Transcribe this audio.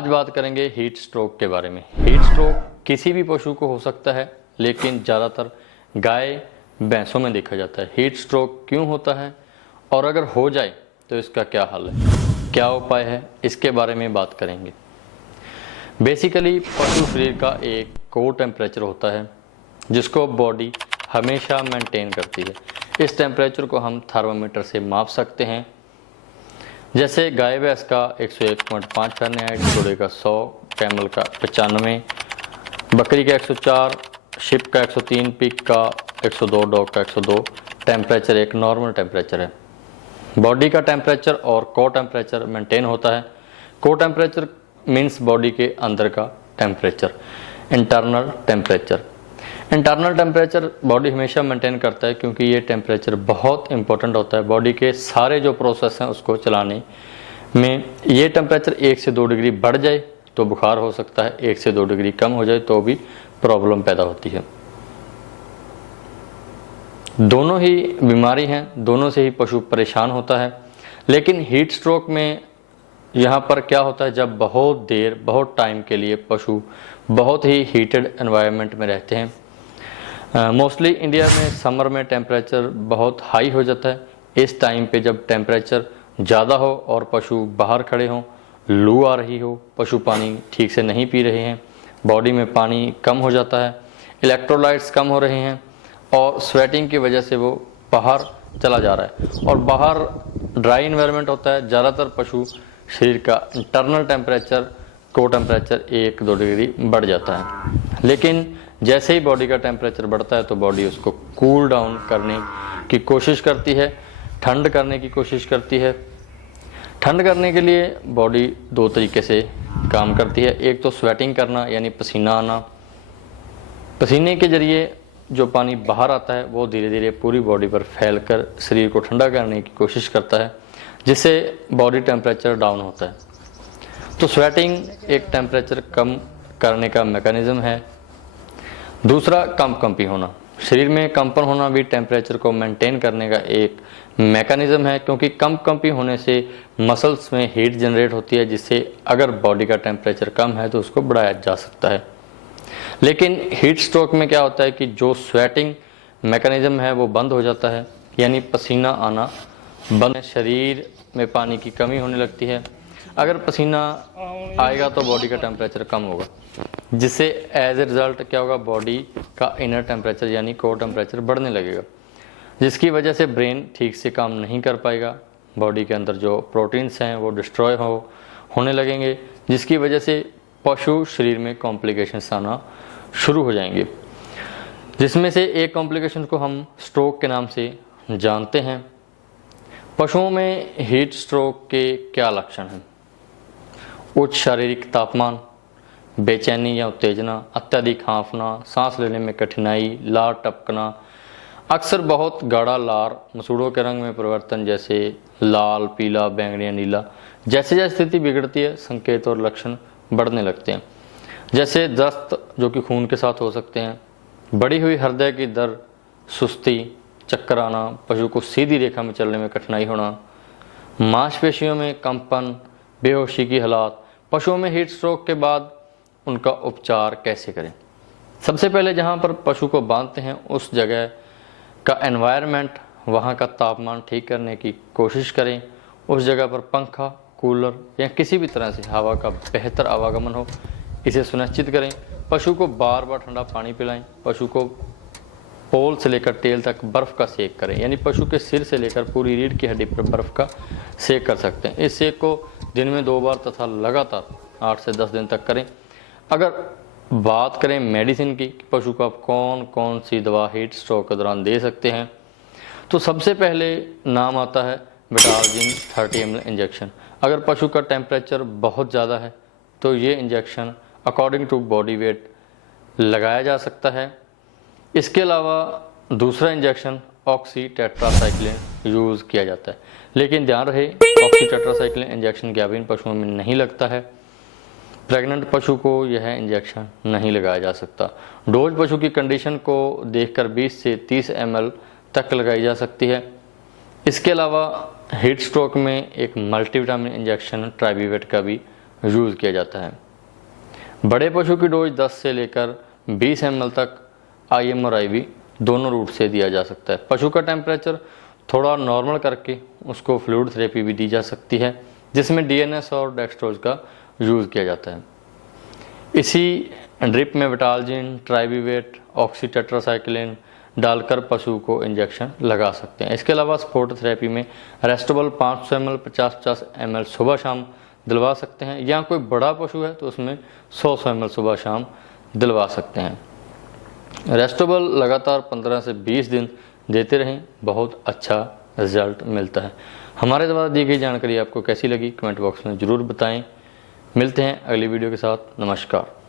आज बात करेंगे हीट स्ट्रोक के बारे में। हीट स्ट्रोक किसी भी पशु को हो सकता है, लेकिन ज़्यादातर गाय भैंसों में देखा जाता है। हीट स्ट्रोक क्यों होता है और अगर हो जाए तो इसका क्या हल है, क्या उपाय है, इसके बारे में बात करेंगे। बेसिकली पशु शरीर का एक कोर टेम्परेचर होता है जिसको बॉडी हमेशा मेंटेन करती है। इस टेम्परेचर को हम थर्मामीटर से माप सकते हैं। जैसे गाय भैंस का 101.5 फ़ारेनहाइट, घोड़े का 100, कैमल का 95, बकरी का 104, शिप का 103, पिग का 102, डॉग का 102 टेम्परेचर एक नॉर्मल टेम्परेचर है। बॉडी का टेम्परेचर और कोर टेम्परेचर मेंटेन होता है। कोर टेम्परेचर मीन्स बॉडी के अंदर का temperature, internal temperature. Internal temperature body हमेशा मेंटेन करता है क्योंकि ये टेम्परेचर बहुत इंपॉर्टेंट होता है बॉडी के सारे जो प्रोसेस हैं उसको चलाने में। ये टेम्परेचर 1 से 2 डिग्री बढ़ जाए तो बुखार हो सकता है, 1 से 2 डिग्री कम हो जाए तो भी प्रॉब्लम पैदा होती है। दोनों ही बीमारी हैं, दोनों से ही पशु परेशान होता है। लेकिन हीट स्ट्रोक में यहाँ पर क्या होता है, जब बहुत देर बहुत टाइम के लिए पशु बहुत ही हीटेड एनवायरनमेंट में रहते हैं। मोस्टली इंडिया में समर में टेम्परेचर बहुत हाई हो जाता है। इस टाइम पे जब टेम्परेचर ज़्यादा हो और पशु बाहर खड़े हों, लू आ रही हो, पशु पानी ठीक से नहीं पी रहे हैं, बॉडी में पानी कम हो जाता है, इलेक्ट्रोलाइट्स कम हो रहे हैं और स्वेटिंग की वजह से वो बाहर चला जा रहा है और बाहर ड्राई इन्वायरमेंट होता है। ज़्यादातर पशु शरीर का internal temperature, core temperature 1-2 degree बढ़ जाता है। लेकिन जैसे ही बॉडी का टेम्परेचर बढ़ता है तो बॉडी उसको कूल डाउन करने की कोशिश करती है, ठंड करने की कोशिश करती है। ठंड करने के लिए बॉडी 2 तरीके से काम करती है। एक तो स्वेटिंग करना यानी पसीना आना। पसीने के जरिए जो पानी बाहर आता है वो धीरे धीरे पूरी बॉडी पर फैलकर शरीर को ठंडा करने की कोशिश करता है, जिससे बॉडी टेम्परेचर डाउन होता है। तो स्वेटिंग एक टेम्परेचर कम करने का मैकेनिज़्म है। दूसरा कंपी होना, शरीर में कंपन होना भी टेम्परेचर को मेंटेन करने का एक मैकेनिज़्म है, क्योंकि कंपी होने से मसल्स में हीट जनरेट होती है, जिससे अगर बॉडी का टेम्परेचर कम है तो उसको बढ़ाया जा सकता है। लेकिन हीट स्ट्रोक में क्या होता है कि जो स्वेटिंग मैकेनिज़्म है वो बंद हो जाता है, यानी पसीना आना बंद, शरीर में पानी की कमी होने लगती है। अगर पसीना आएगा तो बॉडी का टेम्परेचर कम होगा, जिससे एज ए रिज़ल्ट क्या होगा, बॉडी का इनर टेम्परेचर यानी कोर टेम्परेचर बढ़ने लगेगा, जिसकी वजह से ब्रेन ठीक से काम नहीं कर पाएगा। बॉडी के अंदर जो प्रोटीन्स हैं वो डिस्ट्रॉय होने लगेंगे, जिसकी वजह से पशु शरीर में कॉम्प्लिकेशंस आना शुरू हो जाएंगे, जिसमें से एक कॉम्प्लिकेशन को हम स्ट्रोक के नाम से जानते हैं। पशुओं में हीट स्ट्रोक के क्या लक्षण हैं? उच्च शारीरिक तापमान, बेचैनी या उत्तेजना, अत्यधिक हाँफना, सांस लेने में कठिनाई, लार टपकना, अक्सर बहुत गाढ़ा लार, मसूड़ों के रंग में परिवर्तन जैसे लाल, पीला, बैंगनी या नीला। जैसे जैसे स्थिति बिगड़ती है संकेत और लक्षण बढ़ने लगते हैं, जैसे दस्त जो कि खून के साथ हो सकते हैं, बढ़ी हुई हृदय की दर, सुस्ती, चक्कर आना, पशु को सीधी रेखा में चलने में कठिनाई होना, मांसपेशियों में कंपन, बेहोशी की हालात। पशुओं में हीट स्ट्रोक के बाद उनका उपचार कैसे करें? सबसे पहले जहां पर पशु को बांधते हैं उस जगह का एनवायरनमेंट, वहां का तापमान ठीक करने की कोशिश करें। उस जगह पर पंखा, कूलर या किसी भी तरह से हवा का बेहतर आवागमन हो, इसे सुनिश्चित करें। पशु को बार बार ठंडा पानी पिलाएं। पशु को पोल से लेकर टेल तक बर्फ़ का सेक करें, यानी पशु के सिर से लेकर पूरी रीढ़ की हड्डी पर बर्फ़ का सेक कर सकते हैं। इस सेक को दिन में 2 बार तथा लगातार 8 से 10 दिन तक करें। अगर बात करें मेडिसिन की, पशु को आप कौन कौन सी दवा हीट स्ट्रोक के दौरान दे सकते हैं, तो सबसे पहले नाम आता है बेटालजिन 30 ml इंजेक्शन। अगर पशु का टेम्परेचर बहुत ज़्यादा है तो ये injection according to body weight लगाया जा सकता है। इसके अलावा दूसरा इंजेक्शन ऑक्सी टेट्रासाइक्लिन यूज़ किया जाता है, लेकिन ध्यान रहे ऑक्सी टेट्रासाइक्लिन इंजेक्शन गाभिन पशुओं में नहीं लगता है। प्रेग्नेंट पशु को यह इंजेक्शन नहीं लगाया जा सकता। डोज पशु की कंडीशन को देखकर 20 से 30 ml तक लगाई जा सकती है। इसके अलावा हीट स्ट्रोक में एक मल्टीविटामिन इंजेक्शन ट्राइबीवेट का भी यूज़ किया जाता है। बड़े पशु की डोज 10 से लेकर 20 ml तक IM और IV दोनों रूट से दिया जा सकता है। पशु का टेम्परेचर थोड़ा नॉर्मल करके उसको फ्लूइड थेरेपी भी दी जा सकती है, जिसमें DNS और डेक्सट्रोज का यूज़ किया जाता है। इसी ड्रिप में विटालजिन, ट्राइबीवेट, ऑक्सीटेट्रासाइक्लिन डालकर पशु को इंजेक्शन लगा सकते हैं। इसके अलावा स्पोर्ट थेरेपी में रेस्टोबल 500 ml 50-50 ml सुबह शाम दिलवा सकते हैं, या कोई बड़ा पशु है तो उसमें 100 ml सुबह शाम दिलवा सकते हैं। रेस्टोबल लगातार 15 से 20 दिन देते रहें, बहुत अच्छा रिजल्ट मिलता है। हमारे द्वारा दी गई जानकारी आपको कैसी लगी कमेंट बॉक्स में ज़रूर बताएं। मिलते हैं अगली वीडियो के साथ। नमस्कार।